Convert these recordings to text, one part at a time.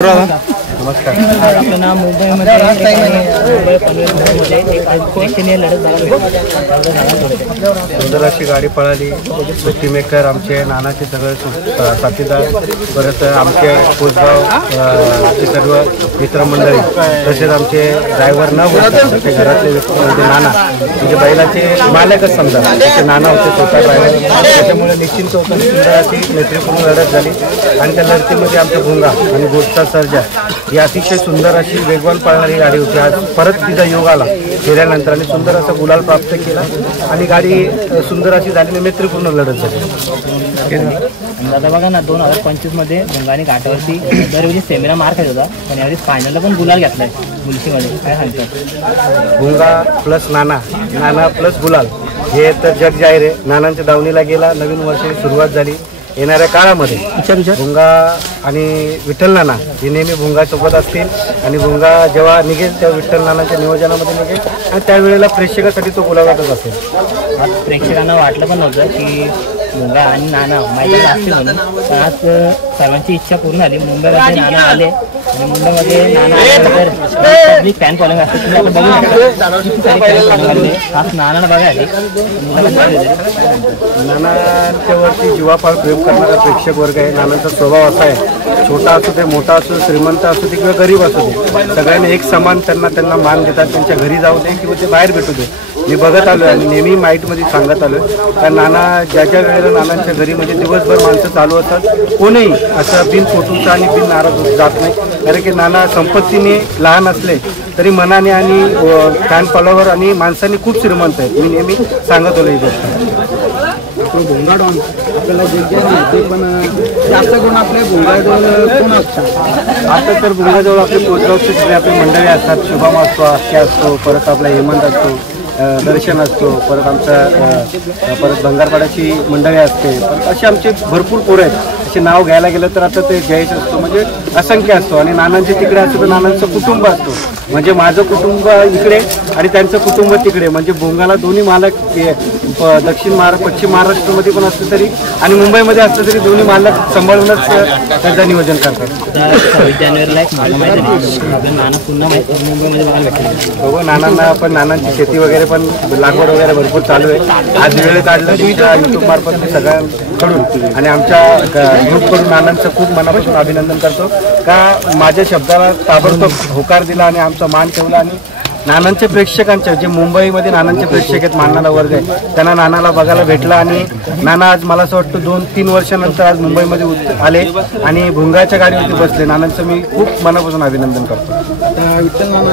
नमस्कार. आपलं नाव मुंबईमध्ये लढत सुंदर अशी गाडी पळाली. सुट्टी मेकर आमचे नानाचे सगळे साथीदार, परत आमचे कोसगाव चे सर्व मित्रमंडळी, तसेच आमचे ड्रायव्हर न होते घरातले व्यक्ती म्हणजे नाना, म्हणजे बैलाचे मालकच समजा त्याचे नाना होते स्वतः ड्रायव्हर. त्याच्यामुळे निश्चित होतं सुंदर अशी मैत्रीपूर्ण लढत झाली. आणि त्या लढतीमध्ये आमचा भुंगा आणि गोष्टा सर्जा ही अतिशय सुंदर अशी वेगवान पळणारी गाडी होती. आज परत तिचा योग आला फेऱ्यानंतर आणि सुंदर असा गुलाल प्राप्त केला आणि गाडी सुंदर अशी झाली, मैत्रीपूर्ण लढत झाली. दादा बघा ना, 2025 मध्ये भुंगाने घाटावरती दरवेळी सेमीला मार खात होता, पण यावेळी फायनलला पण गुलाल घेतलाय मुलशीमध्ये. काय सांगतो? भुंगा प्लस नाना, नाना प्लस गुलाल हे तर जग जाहीर आहे. नानांच्या दावणीला गेला, नवीन वर्षाची सुरुवात झाली. येणाऱ्या काळामध्ये भुंगा आणि विठ्ठल नाना हे नेहमी भुंगासोबत असतील आणि भुंगा जेव्हा निघेल तेव्हा विठ्ठल नानांच्या नियोजनामध्ये निघेल आणि त्यावेळेला प्रेक्षकासाठी तो गुलाबातच असेल. आज प्रेक्षकांना वाटलं पण नव्हतं की भुंगा आणि नाना मैदानात असतील म्हणून, पण आज सर्वांची इच्छा पूर्ण झाली. मुंबईमध्ये नाना आले आणि मुंबईमध्ये नाना आल्यानंतर पब्लिक फॅन फॉलोइंग असते. तुम्ही आता बघू शकता किती सारे फॅन फॉलोइंग आले आज नानाला बघायला. नानांच्यावरती जीवापाड प्रेम करणारा प्रेक्षक वर्ग आहे. नानांचा स्वभाव असा आहे, छोटा असू दे, मोठा असू, श्रीमंत असू दे किंवा गरीब असू दे, सगळ्यांनी एक समान त्यांना मान देतात. त्यांच्या घरी जाऊ दे किंवा ते बाहेर भेटू दे. मी बघत आलो आणि नेहमी माईटमध्ये सांगत आलो कारण नाना ज्या वेळेला नानांच्या घरी म्हणजे दिवसभर माणसं चालू असतात, कोणीही असं बिन फोटूचा आणि बिन नाराज जात नाही. कारण की नाना संपत्तीने लहान असले तरी मनाने आणि फॅन फॉलोवर आणि माणसांनी खूप श्रीमंत आहेत. मी नेहमी सांगत होतो ही गोष्ट. भुंगाडॉन आपल्याला जे माहिती, पण जास्त करून आपल्या भुंगाडॉन कोण असतात? आता तर भुंगाजवळ आपले कोसगावचे सगळे आपले मंडळी असतात. शुभम असतो, आख्या असतो, परत आपला हेमंत असतो, दर्शन असतो, परत आमचा परत भंगारपाड्याची मंडळी असते. असे आमचे भरपूर पोरं आहेत. असे नाव घ्यायला गेलं तर आता ते घ्यायचं असतो म्हणजे असंख्य असतो. आणि नानांचे तिकडे असतं तर नानांचं कुटुंब असतो, म्हणजे माझं कुटुंब इकडे आणि त्यांचं कुटुंब तिकडे. म्हणजे भुंगाला दोन्ही मालक पश्चिम महाराष्ट्रामध्ये पण असलं तरी आणि मुंबईमध्ये असलं तरी दोन्ही मालक सांभाळूनच त्याचं नियोजन करतात. 26 जानेवारीला एक नाना पुन्हा मुंबईमध्ये बघायला भेटले. बघू नानांना पण, नानांची शेती वगैरे पण लागवड वगैरे भरपूर चालू आहे. आज वेळ काढलं तुमच्या यूट्यूब मार्फत मी सगळ्यांकडून आणि आमच्या ग्रुपकडून नानांचं खूप मनापासून अभिनंदन करतो का माझ्या शब्दाला ताबडतोब होकार दिला आणि आमचा मान ठेवला. आणि नानांचे प्रेक्षकांच्या जे मुंबईमध्ये नानांचे प्रेक्षक आहेत, मानणारा वर्ग आहे, त्यांना नानाला बघायला भेटला. आणि नाना आज मला असं वाटतं 2-3 वर्षानंतर आज मुंबईमध्ये आले आणि भुंगाच्या गाडीवरती बसले. नानांचं मी खूप मनापासून अभिनंदन करतो. विठ्ठल नाना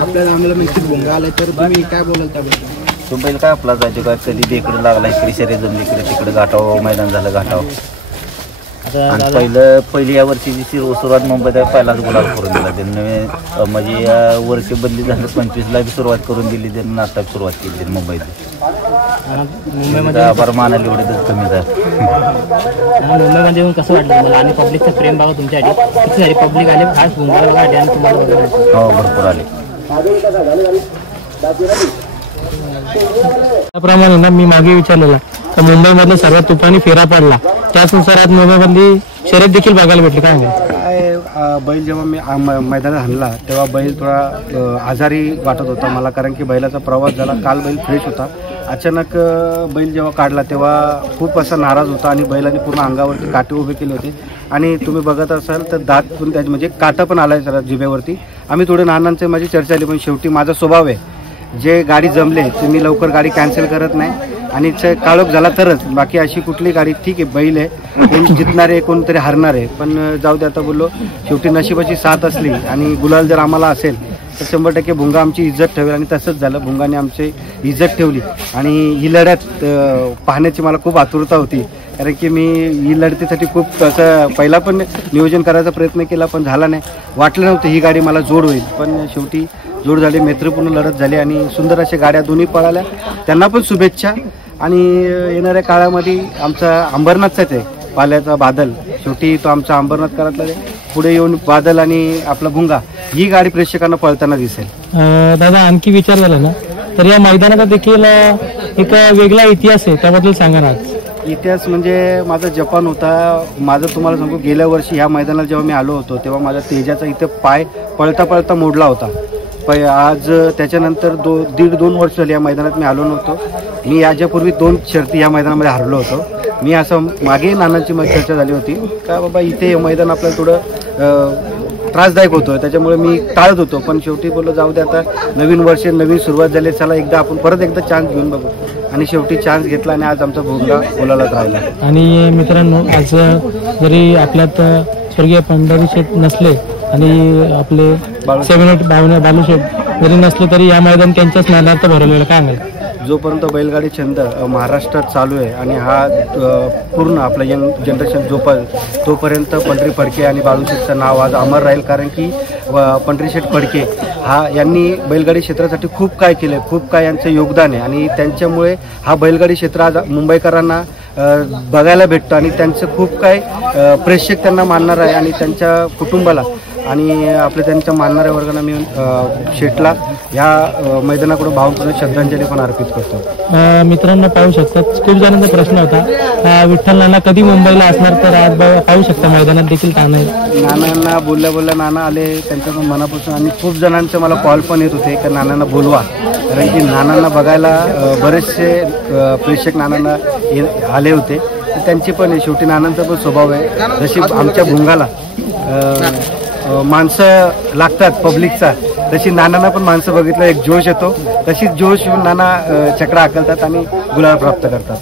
आपल्याला आम्हाला माहिती भुंगा आलाय, तर तुम्ही काय बोलाल त्याबद्दल? मुंबईला काय आपला जायचं काय, कधी इकडे लागला, इकडे शर्यत जमली, इकडे तिकडे घाटावं मैदान झालं घाटावं. आणि पहिली या वर्षीची सुरुवात मुंबईत पहिलाच गुलाब करून दिला त्यांनी. म्हणजे या वर्षी बदली झालं 25ला बी सुरुवात करून दिली त्यांनी, आता सुरुवात केली त्यांनी मुंबईत. मुंबईमध्ये बरं मानाली एवढी कमी झालं. मुंबईमध्ये येऊन कसं वाटलं तुम्हाला? आणि पब्लिकचं प्रेम बघा तुमच्यासाठी किती सारी पब्लिक आले खास भुंगाला बघा आणि तुम्हाला वगैरे. हो भरपूर आले. त्याप्रमाणे ना मी मागे विचारलेला तर मुंबईमधला सर्वात तुफानी फेरा पडला, त्याचनुसार आज मुंबईमधली शर्यत देखील बघायला भेटली. काय बैल जेव्हा मी मैदानात आणला तेव्हा बैल थोडा आजारी वाटत होता मला, कारण की बैलाचा प्रवास झाला. काल बैल फ्रेश होता. अचानक बैल जेव्हा काढला तेव्हा खूप असा नाराज होता आणि बैलाने पूर्ण अंगावरती काटे उभे केले होते. आणि तुम्ही बघत असाल तर दात पण त्याचे म्हणजे काटा पण आला आहे जरा जिभेवरती. आम्ही थोडे नानांचे माझी चर्चा आली, पण शेवटी माझा स्वभाव आहे, जे गाडी जमले ते मी लवकर गाडी कॅन्सल करत नाही आणि काळोख झाला तरच. बाकी अशी कुठली गाडी ठीक आहे, बैल आहे, कोण जिंकणार आहे कोणतरी हारणार आहे, पण जाऊ दे. आता बोललो शेवटी नशिबाची साथ असली आणि गुलाल जर आम्हाला असेल तर 100% भुंगा आमची इज्जत ठेवेल. आणि तसंच झालं, भुंगाने आमची इज्जत ठेवली. आणि ही लढत पाहण्याची मला खूप आतुरता होती, कारण की मी ही लढतीसाठी खूप असं पहिला पण नियोजन करायचा प्रयत्न केला, पण झाला नाही. वाटलं नव्हतं ही गाडी मला जोड होईल, पण शेवटी जोड झाली. मैत्रीपूर्ण लढत झाली आणि सुंदर अशा गाड्या दोन्ही पळाल्या. त्यांना पण शुभेच्छा. आणि येणाऱ्या काळामध्ये आमचा अंबरनाथचाच आहे पाल्याचा बादल, शेवटी तो आमचा अंबरनाथ करातला पुढे येऊन बादल आणि आपला भुंगा ही गाडी प्रेक्षकांना पळताना दिसेल. दादा आणखी विचार झाला ना तर या मैदानाचा देखील एक वेगळा इतिहास आहे, त्याबद्दल सांगा ना. इतिहास म्हणजे माझा जपान होता. माझं तुम्हाला सांगू, गेल्या वर्षी ह्या मैदानाला जेव्हा मी आलो होतो तेव्हा माझा तेजाचा इथे पाय पळता पळता मोडला होता. आज त्याच्यानंतर 1.5-2 वर्ष झाली या मैदानात मी आलो नव्हतो. मी याच्यापूर्वी 2 शर्ती या मैदानामध्ये हरलो होतो. मी असं मागे नानांची चर्चा झाली होती का बाबा इथे हे मैदान आपल्याला थोडं त्रासदायक होतं, त्याच्यामुळे मी टाळत होतो. पण शेवटी बोललो जाऊ दे, आता नवीन वर्ष नवीन सुरुवात झाली, चला आपण परत एकदा चान्स घेऊन बघू. आणि शेवटी चान्स घेतला आणि आज आमचा भोंगा बोलायलाच राहिला. आणि मित्रांनो, आज जरी आपल्यात स्वर्गीय पंढरी शेठ नसले आणि आपले 7-8 बालू शेठ जरी नसले तरी या मैदान त्यांच्याच नादार्थ भरवलेलं काय नाही. जोपर्यंत बैलगाडी छंद महाराष्ट्रात चालू आहे आणि हा पूर्ण आपलं यंग जनरेशन तोपर्यंत पंढरी फडके आणि बाळूशेठचं नाव आज अमर राहील. कारण की पंढरीशेठ फडके यांनी बैलगाडी क्षेत्रासाठी खूप काय केलं, खूप काय यांचं योगदान आहे. आणि त्यांच्यामुळे हा बैलगाडी क्षेत्र आज मुंबईकरांना बघायला भेटतं आणि त्यांचं खूप काय प्रेक्षक त्यांना मानणार आहे. आणि त्यांच्या कुटुंबाला आणि आपल्या त्यांच्या मानणाऱ्या वर्गांना मी शेठला या मैदानाकडून भावपूर्ण श्रद्धांजली पण अर्पित करतो. मित्रांनो, पाहू शकतात खूप जणांचा प्रश्न होता विठ्ठल नाना कधी मुंबईला असणार, तर आज पाहू शकता मैदानात देखील नानांना बोलल्या नाना आले त्यांच्या मनापासून. आणि खूप जणांचे मला कॉल पण येत होते की नानांना बोलवा, कारण की नानांना बघायला बरेचसे प्रेक्षक नानांना आले होते. त्यांची पण शेवटी नानांचा पण स्वभाव आहे, जशी आमच्या भोंगाला माणसं लागतात पब्लिकचा, तशी नानांना पण माणसं बघितलं एक जोश येतो, तशीच जोश येऊन नाना चक्रा हाकलतात आणि गुलाल प्राप्त करतात.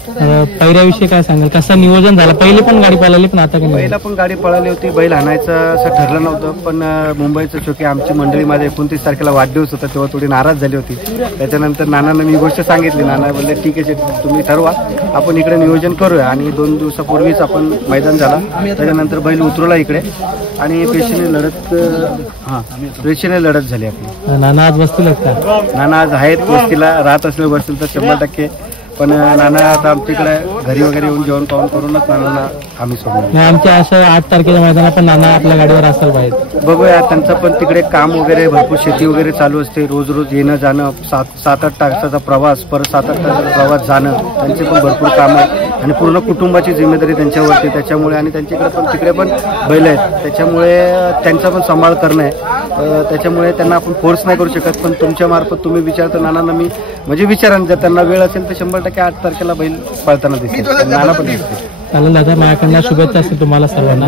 पहिल्याविषयी काय सांगाल, कसं नियोजन झालं? पहिली पण गाडी पळाली, पण आता पहिला पण गाडी पळाली होती. बैल आणायचं असं ठरलं नव्हतं, पण मुंबईचं चोकी आमची मंडळी माझ्या 29 तारखेला वाढदिवस होता, तेव्हा थोडी नाराज झाली होती. त्याच्यानंतर नानांना मी गोष्ट सांगितली. नाना बोलले ठीक आहे तुम्ही ठरवा, आपण इकडे नियोजन करूया. आणि 2 दिवसापूर्वीच आपण मैदान झाला. त्याच्यानंतर बैल उतरवला इकडे आणि प्रेक्षणीय लढत झाली आपली. नाना आज बसतील का? नाना आज आहेत वस्तीला, राहत असले बसतील तर 100%. पण नाना आता आमच्याकडे घरी वगैरे येऊन जेवण पाहून करूनच नानांना आम्ही सोडलो. आमच्या असं 8 तारखेच्या मैदानात पण नाना आपल्या गाडीवर असायला पाहिजे. बघूया, त्यांचं पण तिकडे काम वगैरे भरपूर, शेती वगैरे चालू असते. रोज येणं जाणं, 7-8 तासाचा प्रवास, परत 7-8 तासाचा प्रवास जाणं, त्यांचे पण भरपूर काम आहे. आणि पूर्ण कुटुंबाची जिम्मेदारी त्यांच्यावरती, त्याच्यामुळे आणि त्यांच्याकडे पण तिकडे पण बैल आहेत, त्याच्यामुळे त्यांचा पण सांभाळ करणं आहे. त्याच्यामुळे त्यांना आपण फोर्स नाही करू शकत. पण तुमच्या मार्फत तुम्ही विचारता नानांना मी म्हणजे विचारान, जर त्यांना वेळ असेल तर 100% 8 तारखेला बैल पळताना दिसेल. नाना पण दिसतील. चालेल दादा, माझ्याकडनं शुभेच्छा असतील तुम्हाला सर्वांना.